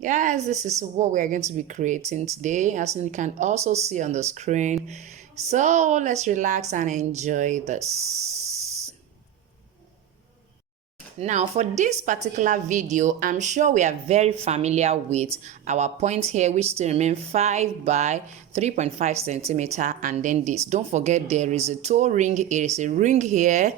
Yes, this is what we are going to be creating today, as you can also see on the screen. So let's relax and enjoy this. Now for this particular video, I'm sure we are very familiar with our point here, which still remain 5 by 3.5 centimeter, and then this. Don't forget there is a toe ring, it is a ring here,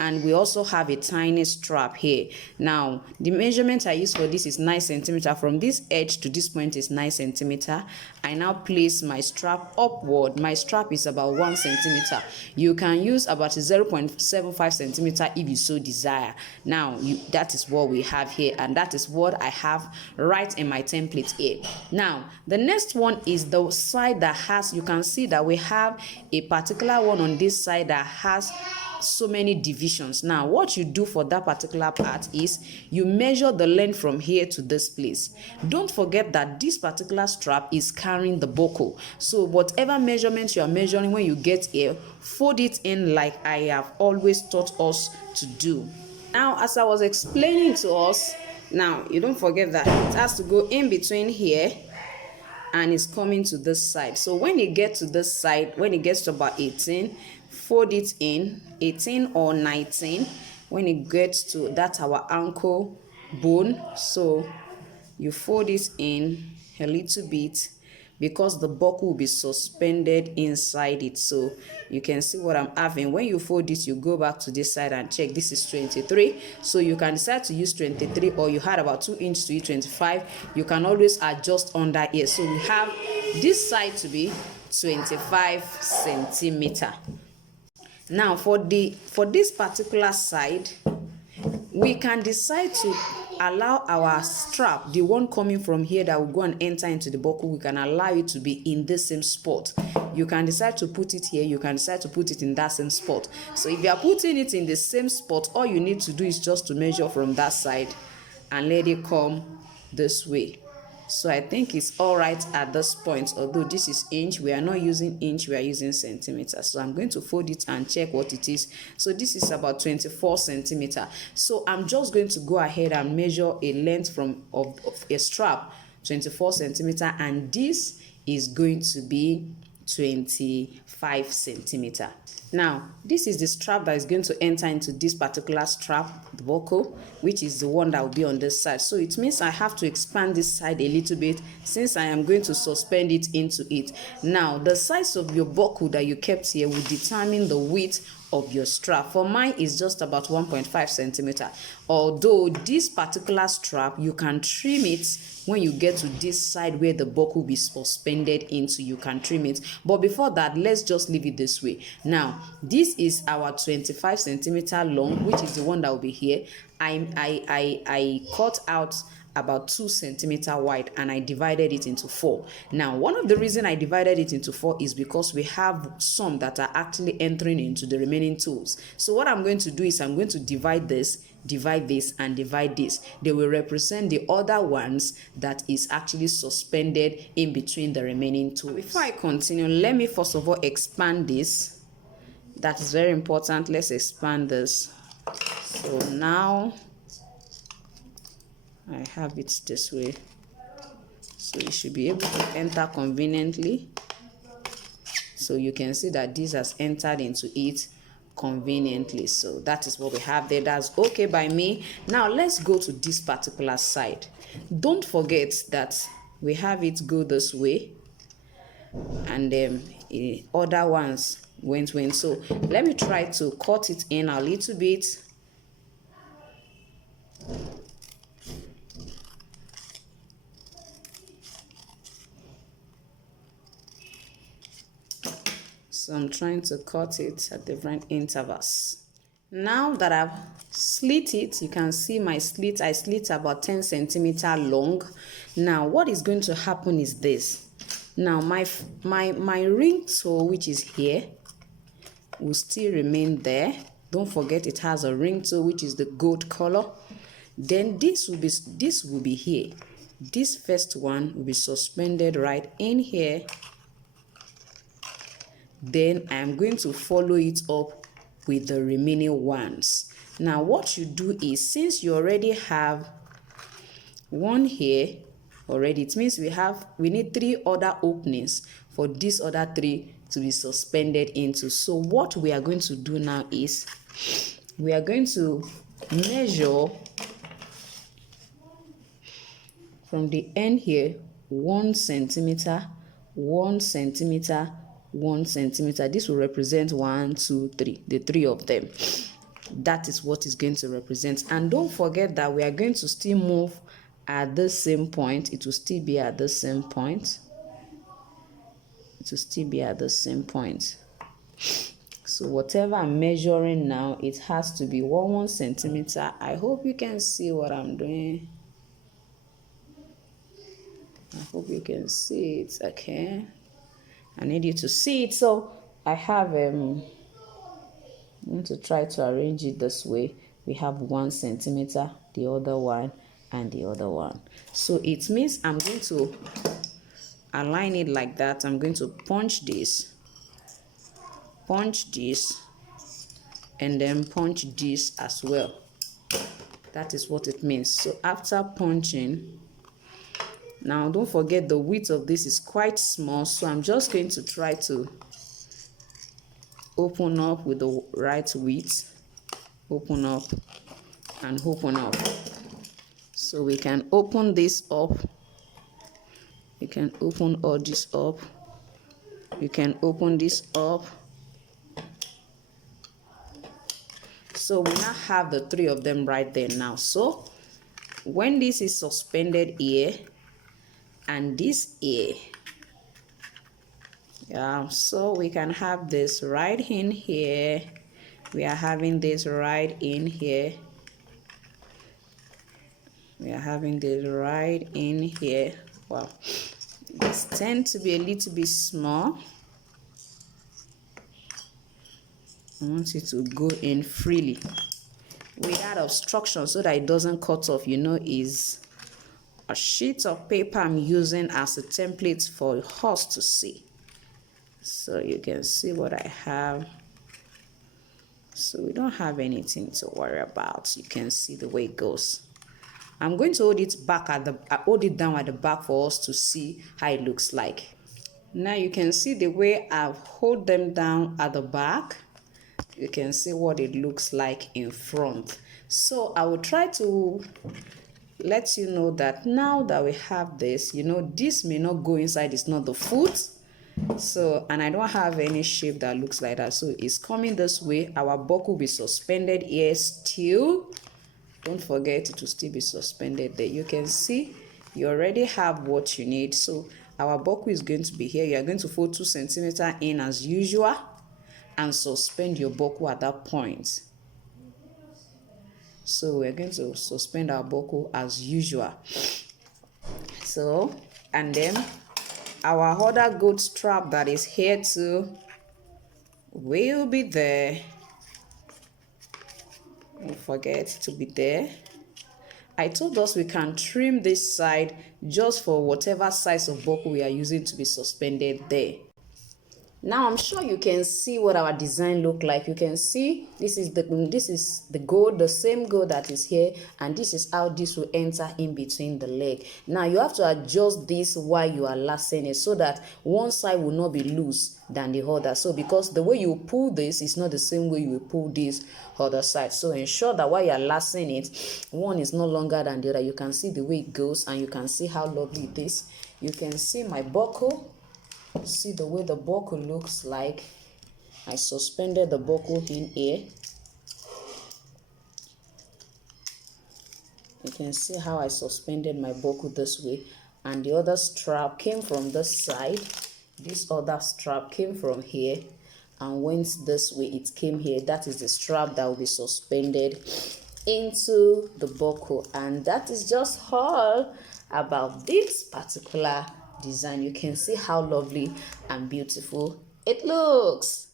and we also have a tiny strap here. Now the measurement I use for this is 9 centimeter. From this edge to this point is 9 centimeter. I now place my strap upward. My strap is about 1 centimeter. You can use about 0.75 centimeter if you so desire. Now that is what we have here, and that is what I have right in my template here. Now the next one is the side that has, you can see that we have a particular one on this side that has so many divisions. Now what you do for that particular part is you measure the length from here to this place. Don't forget that this particular strap is carrying the buckle, so whatever measurements you are measuring, when you get here, fold it in like I have always taught us to do. Now as I was explaining to us, now you don't forget that it has to go in between here and it's coming to this side. So when it gets to this side, when it gets to about 18, fold it in 18 or 19. When it gets to that our ankle bone, so you fold it in a little bit, because the buckle will be suspended inside it. So you can see what I'm having. When you fold it, you go back to this side and check. This is 23, so you can decide to use 23, or you had about 2 inches to use 25. You can always adjust under here. So we have this side to be 25 centimeter. Now for this particular side, we can decide to allow our strap, the one coming from here that will go and enter into the buckle, we can allow it to be in the same spot. You can decide to put it here, you can decide to put it in that same spot. So if you are putting it in the same spot, all you need to do is just to measure from that side and let it come this way. So I think it's all right at this point. Although this is inch, we are not using inch, we are using centimeters. So I'm going to fold it and check what it is. So this is about 24 centimeter. So I'm just going to go ahead and measure a length of a strap, 24 centimeter, and this is going to be 25 centimeter. Now this is the strap that is going to enter into this particular strap, the buckle, which is the one that will be on this side. So it means I have to expand this side a little bit, since I am going to suspend it into it. Now the size of your buckle that you kept here will determine the width of your strap. For mine is just about 1.5 centimeter. Although this particular strap, you can trim it when you get to this side where the buckle will be suspended into, you can trim it. But before that, let's just leave it this way. Now this is our 25 centimeter long, which is the one that will be here. I cut out about 2 centimeter wide, and I divided it into 4. Now one of the reason I divided it into 4 is because we have some that are actually entering into the remaining tools. So what I'm going to do is I'm going to divide this, and divide this. They will represent the other ones that is actually suspended in between the remaining tools. Before I continue, let me first of all expand this. That is very important. Let's expand this. So now I have it this way, so you should be able to enter conveniently. So you can see that this has entered into it conveniently. So that is what we have there. That's okay by me. Now let's go to this particular side. Don't forget that we have it go this way, and other ones went. So let me try to cut it in a little bit. So I'm trying to cut it at different intervals. Now that I've slit it, you can see my slit. I slit about 10 centimeter long. Now what is going to happen is this. Now my ring toe, which is here, will still remain there. Don't forget it has a ring toe, which is the gold color. Then this will be here. This first one will be suspended right in here. Then I'm going to follow it up with the remaining ones. Now what you do is, since you already have one here, already. It means we need 3 other openings for these other 3 to be suspended into. So what we are going to do now is we are going to measure from the end here 1 centimeter, 1 centimeter, 1 centimeter. This will represent 1, 2, 3, the 3 of them. That is what is going to represent. And don't forget that we are going to still move at the same point. It will still be at the same point. It will still be at the same point. So whatever I'm measuring now, it has to be 1 centimeter. I hope you can see what I'm doing. I hope you can see it. Okay, I need you to see it. So I have I'm going to try to arrange it this way. We have 1 centimeter, the other one, and the other one. So it means I'm going to align it like that. I'm going to punch this, and then punch this as well. That is what it means. So after punching, now don't forget the width of this is quite small, so I'm just going to try to open up with the right width. Open up and open up. So we can open this up. You can open all this up. You can open this up. So we now have the 3 of them right there now. So when this is suspended here and this here, yeah, so we can have this right in here. We are having this right in here. We are having this right in here. Wow, these tend to be a little bit small. I want it to go in freely without obstruction so that it doesn't cut off. You know, is a sheet of paper I'm using as a template for us to see. So you can see what I have. So we don't have anything to worry about. You can see the way it goes. I'm going to hold it down at the back for us to see how it looks like. Now you can see the way I've hold them down at the back. You can see what it looks like in front. So I will try to let you know that now that we have this, you know, this may not go inside. It's not the foot. So, and I don't have any shape that looks like that. So it's coming this way. Our buckle will be suspended here still. Don't forget it will still be suspended there. You can see you already have what you need. So our buckle is going to be here. You are going to fold 2 centimeters in as usual and suspend your buckle at that point. So we're going to suspend our buckle as usual. So, and then our other good strap that is here too will be there. Don't forget to be there. I told us we can trim this side just for whatever size of buckle we are using to be suspended there. Now I'm sure you can see what our design look like. You can see this is the gold, the same gold that is here, and this is how this will enter in between the leg. Now you have to adjust this while you are lacing it so that one side will not be loose than the other. So because the way you pull this is not the same way you will pull this other side. So ensure that while you are lacing it, one is no longer than the other. You can see the way it goes and you can see how lovely it is. You can see my buckle. See the way the buckle looks like. I suspended the buckle in here. You can see how I suspended my buckle this way, and the other strap came from this side. This other strap came from here and went this way. It came here. That is the strap that will be suspended into the buckle, and that is just all about this particular design. You can see how lovely and beautiful it looks.